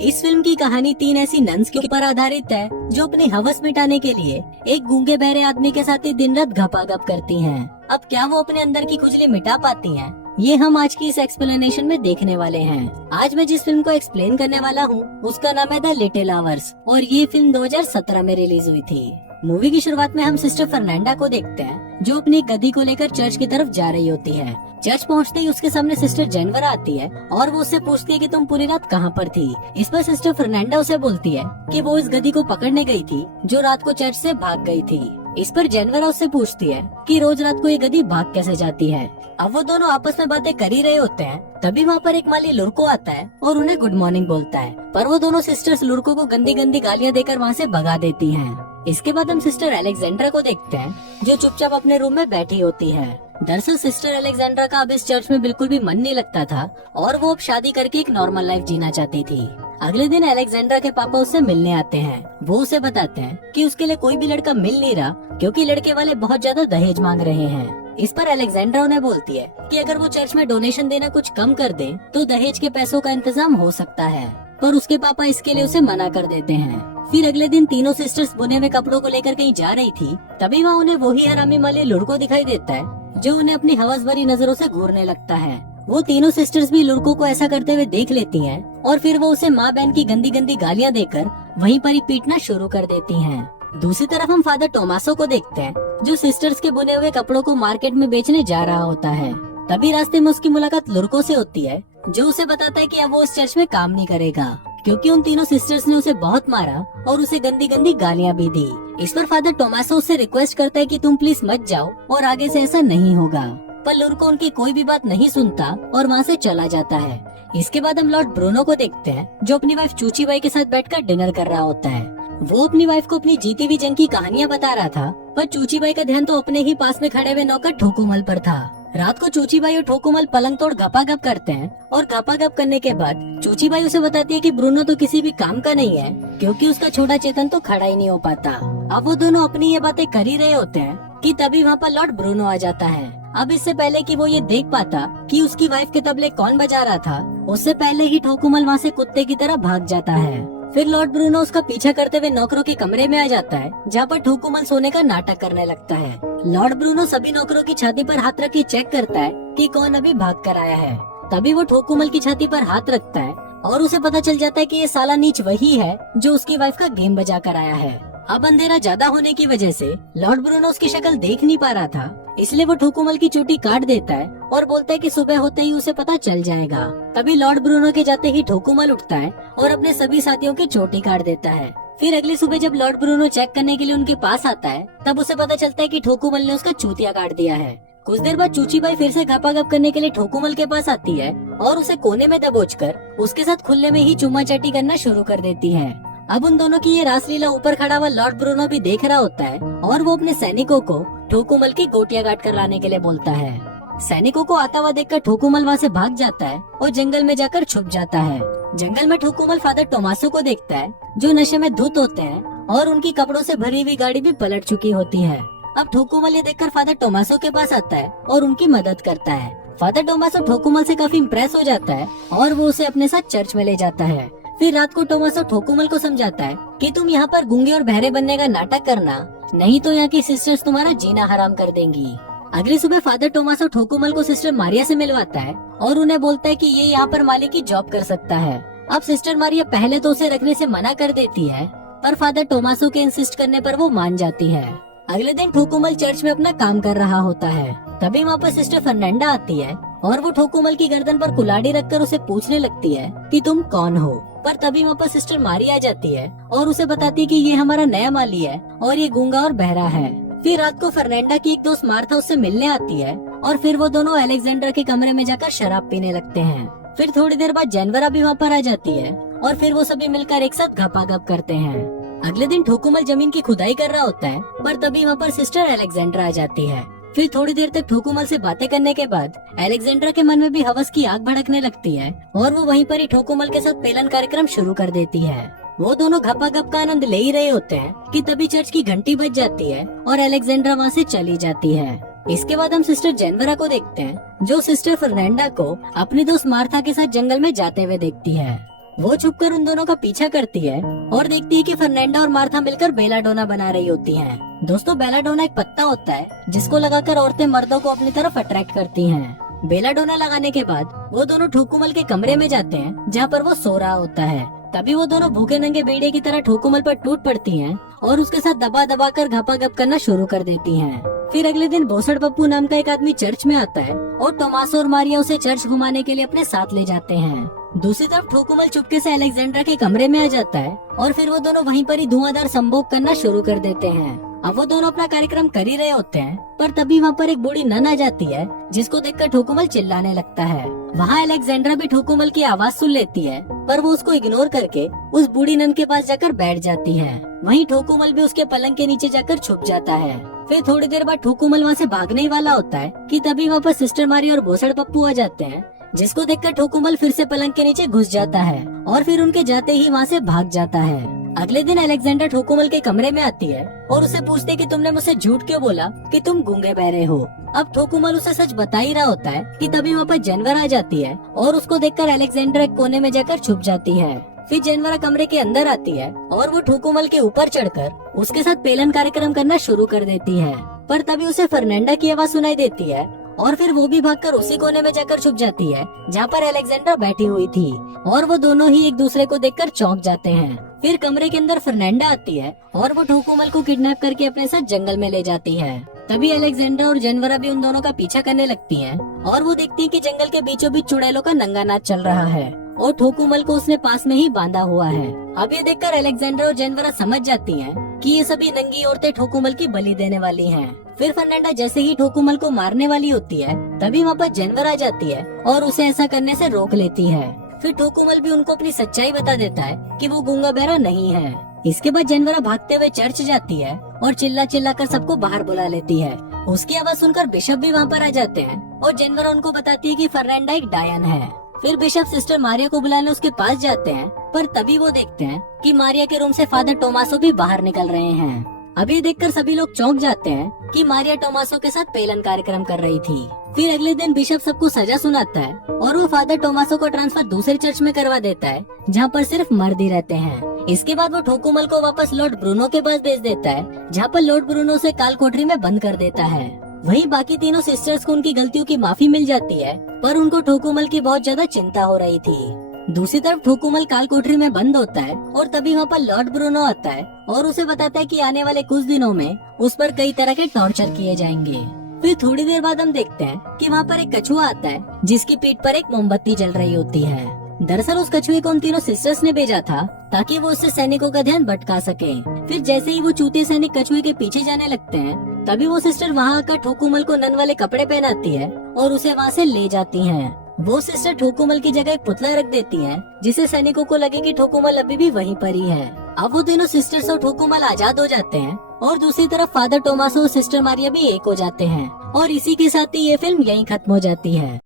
इस फिल्म की कहानी 3 ऐसी नन्स के ऊपर आधारित है जो अपनी हवस मिटाने के लिए एक गूंगे बहरे आदमी के साथ ही दिन रात घपाघप करती हैं। अब क्या वो अपने अंदर की खुजली मिटा पाती हैं? ये हम आज की इस एक्सप्लेनेशन में देखने वाले हैं। आज मैं जिस फिल्म को एक्सप्लेन करने वाला हूँ उसका नाम है द लिटिल आवर्स और ये फिल्म 2017 में रिलीज हुई थी। मूवी की शुरुआत में हम सिस्टर फर्नांडा को देखते हैं जो अपनी गधी को लेकर चर्च की तरफ जा रही होती है। चर्च पहुंचते ही उसके सामने सिस्टर जेनवर आती है और वो उससे पूछती है कि तुम पूरी रात कहाँ पर थी। इस पर सिस्टर फर्नांडा उसे बोलती है कि वो इस गधी को पकड़ने गई थी जो रात को चर्च से भाग गई थी। इस पर जेनवरा उससे पूछती है कि रोज रात को ये गधी भाग कैसे जाती है। अब वो दोनों आपस में बातें कर ही रहे होते हैं तभी वहाँ पर एक माली लुड़को आता है और उन्हें गुड मॉर्निंग बोलता है, पर वो दोनों सिस्टर्स लुड़को को गंदी गंदी गालियाँ देकर वहाँ से भगा देती हैं। इसके बाद हम सिस्टर अलेक्जेंड्रा को देखते हैं जो चुपचाप अपने रूम में बैठी होती है। दरअसल सिस्टर अलेक्जेंड्रा का अब इस चर्च में बिल्कुल भी मन नहीं लगता था और वो अब शादी करके एक नॉर्मल लाइफ जीना चाहती थी। अगले दिन अलेक्जेंड्रा के पापा उससे मिलने आते हैं। वो उसे बताते हैं कि उसके लिए कोई भी लड़का मिल नहीं रहा क्योंकि लड़के वाले बहुत ज्यादा दहेज मांग रहे हैं। इस पर अलेक्जेंड्रा उन्हें बोलती है कि अगर वो चर्च में डोनेशन देना कुछ कम कर दे तो दहेज के पैसों का इंतजाम हो सकता है, पर उसके पापा इसके लिए उसे मना कर देते हैं। फिर अगले दिन तीनों सिस्टर्स बुने हुए कपड़ों को लेकर कहीं जा रही थी तभी वहाँ उन्हें वही हरामी माली लुड़को दिखाई देता है जो उन्हें अपनी हवस भरी नजरों से घूरने लगता है। वो तीनों सिस्टर्स भी लुड़को को ऐसा करते हुए देख लेती हैं और फिर वो उसे माँ बहन की गंदी गंदी गालियाँ देकर वहीं पर ही पीटना शुरू कर देती हैं। दूसरी तरफ हम फादर टोमासो को देखते हैं जो सिस्टर्स के बुने हुए कपड़ों को मार्केट में बेचने जा रहा होता है। तभी रास्ते में उसकी मुलाकात लुड़को से होती है जो उसे बताता है कि अब वो इस चर्च में काम नहीं करेगा क्योंकि उन तीनों सिस्टर्स ने उसे बहुत मारा और उसे गंदी गंदी गालियाँ भी दी। इस पर फादर टोमासो उससे रिक्वेस्ट करता है कि तुम प्लीज मत जाओ और आगे से ऐसा नहीं होगा, पर लुड़को उनकी कोई भी बात नहीं सुनता और वहाँ से चला जाता है। इसके बाद हम लॉर्ड ब्रूनो को देखते हैं जो अपनी वाइफ चूची बाई के साथ बैठकर डिनर कर रहा होता है। वो अपनी वाइफ को अपनी जीती हुई जंग की कहानियाँ बता रहा था, पर चूची बाई का ध्यान तो अपने ही पास में खड़े हुए नौकर ठोकुमल पर था। रात को चूची बाई और ठोकुमल पलंग तोड़ गपागप करते हैं और गपागप करने के बाद चूची बाई उसे बताती है कि ब्रूनो तो किसी भी काम का नहीं है क्योंकि उसका छोटा चेतन तो खड़ा ही नहीं हो पाता। अब वो दोनों अपनी ये बातें कर ही रहे होते हैं कि तभी वहाँ पर लॉर्ड ब्रूनो आ जाता है। अब इससे पहले कि वो ये देख पाता कि उसकी वाइफ के तबले कौन बजा रहा था, उससे पहले ही ठोकुमल वहाँ से कुत्ते की तरह भाग जाता है। फिर लॉर्ड ब्रूनो उसका पीछा करते हुए नौकरों के कमरे में आ जाता है जहाँ पर ठोकुमल सोने का नाटक करने लगता है। लॉर्ड ब्रूनो सभी नौकरों की छाती पर हाथ रख के चेक करता है कि कौन अभी भाग कर आया है। तभी वो ठोकुमल की छाती पर हाथ रखता है और उसे पता चल जाता है कि ये साला नीच वही है जो उसकी वाइफ का गेम बजा कर आया है। अब अंधेरा ज्यादा होने की वजह से लॉर्ड ब्रूनो उसकी शक्ल देख नहीं पा रहा था, इसलिए वो ठोकुमल की चोटी काट देता है और बोलता है कि सुबह होते ही उसे पता चल जाएगा। तभी लॉर्ड ब्रूनो के जाते ही ठोकुमल उठता है और अपने सभी साथियों की चोटी काट देता है। फिर अगली सुबह जब लॉर्ड ब्रूनो चेक करने के लिए उनके पास आता है तब उसे पता चलता है कि ठोकुमल ने उसका चूतिया काट दिया है। कुछ देर बाद चूची बाई फिर से गपागप करने के लिए ठोकुमल के पास आती है और उसे कोने में दबोचकर उसके साथ खुले में ही चुम्मा चाटी करना शुरू कर देती है। अब उन दोनों की ये रासलीला ऊपर खड़ा हुआ लॉर्ड ब्रूनो भी देख रहा होता है और वो अपने सैनिकों को ठोकुमल की गोटियां काट कर लाने के लिए बोलता है। सैनिकों को आता हुआ देखकर ठोकुमल वहाँ से भाग जाता है और जंगल में जाकर छुप जाता है। जंगल में ठोकुमल फादर टोमासो को देखता है जो नशे में धुत होते हैं और उनकी कपड़ों से भरी हुई गाड़ी भी पलट चुकी होती है। अब ठोकुमल ये देखकर फादर टोमासो के पास आता है और उनकी मदद करता है। फादर टोमासो ठोकुमल से काफी इम्प्रेस हो जाता है और वो उसे अपने साथ चर्च में ले जाता है। फिर रात को टोमासो ठोकुमल को समझाता है कि तुम यहाँ पर गूंगे और बहरे बनने का नाटक करना, नहीं तो यहाँ की सिस्टर्स तुम्हारा जीना हराम कर देंगी। अगली सुबह फादर टोमासो ठोकुमल को सिस्टर मारिया से मिलवाता है और उन्हें बोलता है कि ये यहाँ पर माली की जॉब कर सकता है। अब सिस्टर मारिया पहले तो उसे रखने से मना कर देती है, पर फादर टोमासो के इंसिस्ट करने पर वो मान जाती है। अगले दिन ठोकुमल चर्च में अपना काम कर रहा होता है। तभी वहाँ पर सिस्टर फर्नांडा आती है और वो ठोकुमल की गर्दन पर कुल्हाड़ी रखकर उसे पूछने लगती है कि तुम कौन हो। पर तभी वहाँ पर सिस्टर मारी आ जाती है और उसे बताती है कि ये हमारा नया माली है और ये गूंगा और बहरा है। फिर रात को फर्नांडा की एक दोस्त मार्था उससे मिलने आती है और फिर वो दोनों अलेक्जेंडर के कमरे में जाकर शराब पीने लगते हैं। फिर थोड़ी देर बाद जेनवरा भी वहाँ पर आ जाती है और फिर वो सभी मिलकर एक साथ गपागप करते हैं। अगले दिन ठोकुमल जमीन की खुदाई कर रहा होता है, पर तभी वहाँ पर सिस्टर अलेक्जेंड्रा आ जाती है। फिर थोड़ी देर तक ठोकुमल से बातें करने के बाद अलेक्जेंड्रा के मन में भी हवस की आग भड़कने लगती है और वो वहीं पर ही ठोकुमल के साथ पेलन कार्यक्रम शुरू कर देती है। वो दोनों गप का आनंद ले ही रहे होते हैं कि तभी चर्च की घंटी बज जाती है और अलेक्जेंड्रा वहाँ से चली जाती है। इसके बाद हम सिस्टर जेनवरा को देखते हैं जो सिस्टर फर्नांडा को अपनी दोस्त मार्था के साथ जंगल में जाते हुए देखती है। वो छुपकर उन दोनों का पीछा करती है और देखती है कि फर्नांडा और मार्था मिलकर बेलाडोना बना रही होती हैं। दोस्तों, बेलाडोना एक पत्ता होता है जिसको लगाकर औरतें मर्दों को अपनी तरफ अट्रैक्ट करती हैं। बेलाडोना लगाने के बाद वो दोनों ठोकुमल के कमरे में जाते हैं जहाँ पर वो सो रहा होता है। तभी वो दोनों भूखे नंगे भेड़िए की तरह ठोकुमल पर टूट पड़ती हैं और उसके साथ दबा दबा कर घपाघप करना शुरू कर देती हैं। फिर अगले दिन भोसड़ पप्पू नाम का एक आदमी चर्च में आता है और टोमासो और मारिया उसे चर्च घुमाने के लिए अपने साथ ले जाते हैं। दूसरी तरफ ठोकुमल चुपके से अलेक्जेंड्रा के कमरे में आ जाता है और फिर वो दोनों वहीं पर ही धुआंधार संभोग करना शुरू कर देते हैं। अब वो दोनों अपना कार्यक्रम कर ही रहे होते हैं, पर तभी वहाँ पर एक बूढ़ी नन आ जाती है जिसको देखकर ठोकुमल चिल्लाने लगता है। वहाँ अलेक्जेंड्रा भी ठोकुमल की आवाज सुन लेती है, पर वो उसको इग्नोर करके उस बूढ़ी नन के पास जाकर बैठ जाती है। वहीं ठोकुमल भी उसके पलंग के नीचे जाकर छुप जाता है। फिर थोड़ी देर बाद ठोकुमल वहाँ से भागने ही वाला होता है कि तभी वहाँ पर सिस्टर मारी और भोसड़ पप्पू आ जाते हैं, जिसको देखकर ठोकुमल फिर से पलंग के नीचे घुस जाता है और फिर उनके जाते ही वहाँ से भाग जाता है। अगले दिन अलेक्जेंडर ठोकुमल के कमरे में आती है और उसे पूछते कि तुमने मुझसे झूठ क्यों बोला कि तुम गूंगे बहरे हो। अब ठोकुमल उसे सच बता ही रहा होता है कि तभी वहाँ पर जानवर आ जाती है और उसको देखकर अलेक्जेंडर एक कोने में जाकर छुप जाती है। फिर जानवर कमरे के अंदर आती है और वो ठोकुमल के ऊपर चढ़कर उसके साथ पेलन कार्यक्रम करना शुरू कर देती है, पर तभी उसे फर्नांडा की आवाज सुनाई देती है और फिर वो भी भागकर उसी कोने में जाकर छुप जाती है जहाँ पर अलेक्जेंडर बैठी हुई थी और वो दोनों ही एक दूसरे को देखकर चौंक जाते हैं। फिर कमरे के अंदर फर्नांडा आती है और वो ठोकुमल को किडनैप करके अपने साथ जंगल में ले जाती है। तभी अलेक्जेंडर और जनवरा भी उन दोनों का पीछा करने लगती हैं और वो देखती है कि जंगल के बीचों बीच चुड़ैलों का नंगा नाच चल रहा है और ठोकुमल को उसने पास में ही बांधा हुआ है। अब ये देखकर अलेक्जेंडर और जनवरा समझ जाती हैं कि ये सभी नंगी औरतें ठोकुमल की बलि देने वाली हैं। फिर फर्नांडा जैसे ही ठोकुमल को मारने वाली होती है तभी वहाँ पर जनवरा आ जाती है और उसे ऐसा करने से रोक लेती है। फिर ठोकुमल भी उनको अपनी सच्चाई बता देता है कि वो गूंगा बहरा नहीं है। इसके बाद जनवरा भागते हुए चर्च जाती है और चिल्ला चिल्ला कर सबको बाहर बुला लेती है। उसकी आवाज सुनकर बिशप भी वहाँ पर आ जाते हैं और जनवरा उनको बताती है कि फर्नांडा एक डायन है। फिर बिशप सिस्टर मारिया को बुलाने उसके पास जाते हैं, पर तभी वो देखते हैं कि मारिया के रूम से फादर टोमासो भी बाहर निकल रहे हैं। अभी देखकर सभी लोग चौंक जाते हैं कि मारिया टोमासो के साथ पेलन कार्यक्रम कर रही थी। फिर अगले दिन बिशप सबको सजा सुनाता है और वो फादर टोमासो को ट्रांसफर दूसरे चर्च में करवा देता है जहाँ पर सिर्फ मर्द ही रहते हैं। इसके बाद वो ठोकुमल को वापस लॉर्ड ब्रूनो के पास भेज देता है जहाँ पर लॉर्ड ब्रूनो उसे काल कोठरी में बंद कर देता है। वहीं बाकी तीनों सिस्टर्स को उनकी गलतियों की माफी मिल जाती है, पर उनको ठोकुमल की बहुत ज्यादा चिंता हो रही थी। दूसरी तरफ ठोकुमल काल कोठरी में बंद होता है और तभी वहाँ पर लॉर्ड ब्रूनो आता है और उसे बताता है कि आने वाले कुछ दिनों में उस पर कई तरह के टॉर्चर किए जाएंगे। फिर थोड़ी देर बाद हम देखते हैं कि वहाँ पर एक कछुआ आता है जिसकी पीठ पर एक मोमबत्ती जल रही होती है। दरअसल उस कछुए को उन तीनों सिस्टर्स ने भेजा था ताकि वो उससे सैनिकों का ध्यान भटका सके। फिर जैसे ही वो चूते सैनिक कछुए के पीछे जाने लगते हैं तभी वो सिस्टर वहाँ आकर ठोकुमल को नन वाले कपड़े पहनाती है और उसे वहाँ से ले जाती हैं। वो सिस्टर ठोकुमल की जगह एक पुतला रख देती हैं, जिससे सैनिकों को लगे कि ठोकुमल अभी भी वहीं पर ही है। अब वो दोनों सिस्टर्स और ठोकुमल आजाद हो जाते हैं और दूसरी तरफ फादर टोमासो और सिस्टर मारिया भी एक हो जाते हैं और इसी के साथ ही ये फिल्म यहीं खत्म हो जाती है।